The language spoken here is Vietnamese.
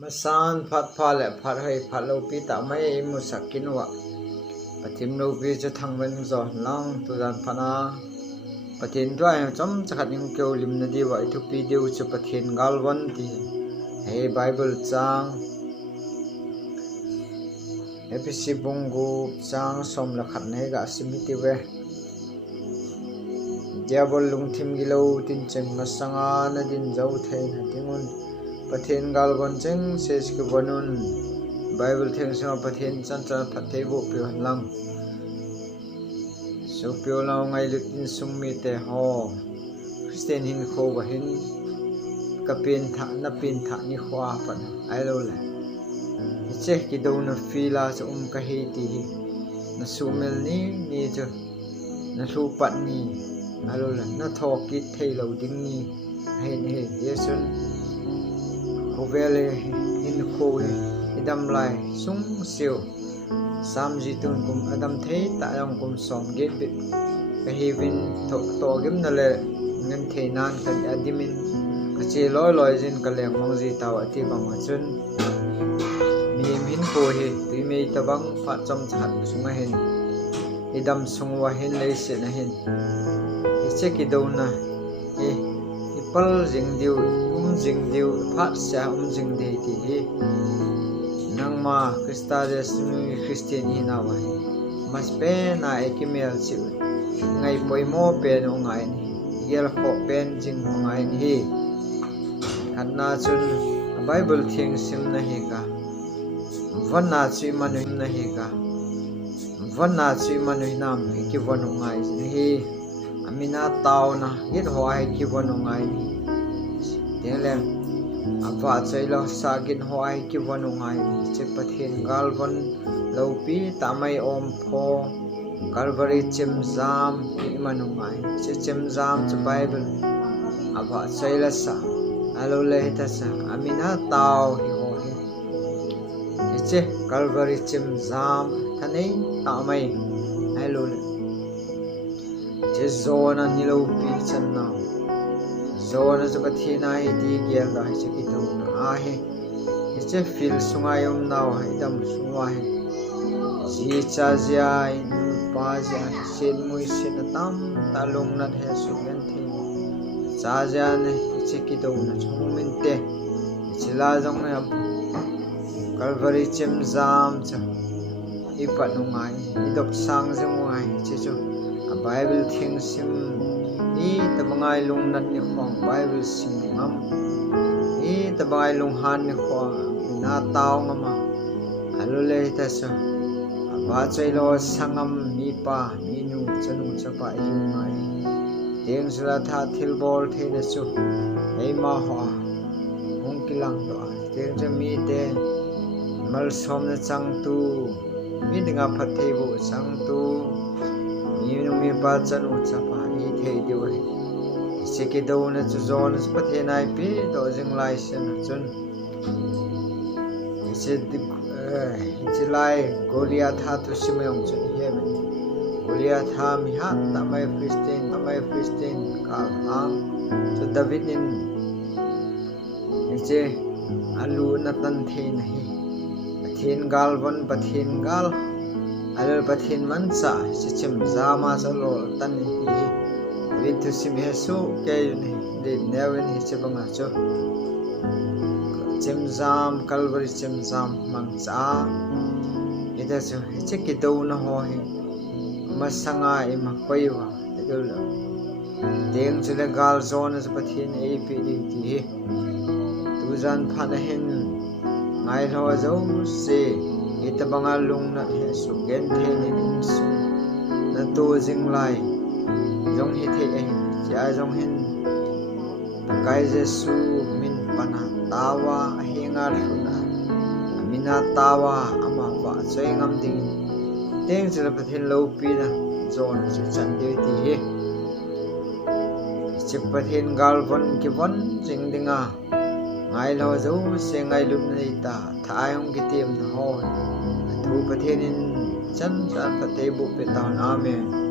Masan phat pha le phat hoi phat lo pi ta mai mu sakin wa pathim lo pi cha thang ben zo lang tu dan phana pathin dwai chom chakhat ning keu lim na di wa thu pi deu chu pathin galwan ti he bible chang epc bungu chang som la khat nei ga simiti we diabol lung thim gilo tin cheng ma sanga na din zo thein hatingun pathin galwan cheng ses ke bonun bible theng sa pathin chan chan phathei bo pi lang so pio lao ngai lutin summi te ho christian hin kho ba hin kapin tha na pin tha ni khwa pan ai lo le che ki do na fila so ka he ti na sumel ni jo na thu pat ni alo la na tho ki thei lo ding ni he ni yesun ovele in kho idam lai sung siu sam ji tun kum adam thei ta yong kum som ge bit ka hevin to gim na le ngam thei nan kan adimin ka che loi jin ka le mong ji taw ati bang ma chun mi min ko he tu me ta bang pha chom chat sunga hen idam sungwa hen le se na hen che ki do na e ipal jing diu pha sa jing de ti he nang ma krista jesnu christian hi na wa mas pe na ekimel chi ngai poimo pe no ngai ni yel kho pen jing ngai ni hi anna chun bible thing sim na hi ka vanna chi manu na hi ka vanna chi manu nam ki vanu ngai ni hi amina taw na yet ho ai ki vanu ngai ni telem ava chailo sagin ho ai ki vanu ngai ni che pathin galvan lopi tamai om pho calvary chem zam ki manu ngai che chem zam che bible ava chaila sa alo le ta sa amina taw hi ho hi che calvary chem zam thanei tamai alo le che zona ni lopi chan na zona zu pathina hi di gel da hi ki to na a he che fil sunga yom naw hai dam sunga he ji cha ja in pa ja sen mui sen tam talung na he su gen the cha ja ne che ki to na chung min te chila jong na calvary chem zam cha i pa nu ngai i dok sang jong ngai che chu a bible thing sim ni tabangai lung nat ni khong bible sim ngam ni tabangai lung han ni khong na taw ngama alule ta sa aba chailo sangam ni pa ni nu chanu chapa i mai teng sula tha thil bol the na chu ei ma ho ong kilang do teng je mi te mal som na chang tu mi dinga phathei bo chang tu mi nu mi pa chanu chapa i thei de wa se ke do na chu zon s pathe nai pi do jing lai sen chun se lai goliath ha tu simyong chu he goliath ha mi ha tamai christian ka ang chu david in je alu na tan the na hi pathin gal bon pathin gal alal pathin man sa se chem zama sa lo tan hi with to sim he so ke ni de neven hi che banga cho chem zam calvary chem zam mang cha ida so che ki do na ho hi masanga e ma koi wa de lo deng chule gal zone as pathin e pi di ti tu zan phan hen ngai lo zo se ita banga lung na he su gen the ni su na to jing lai jong hi the ai cha jong hin kai jesu min pana tawa hengar suna amina tawa ama wa chei ngam ding teng chela pathin lo pi na zon chu chan de ti he che pathin gal von ki von jing dinga ngai lo zo se ngai lup nei ta thai hong ki tem ho thu pathin in chan chan pathe bu pe ta na me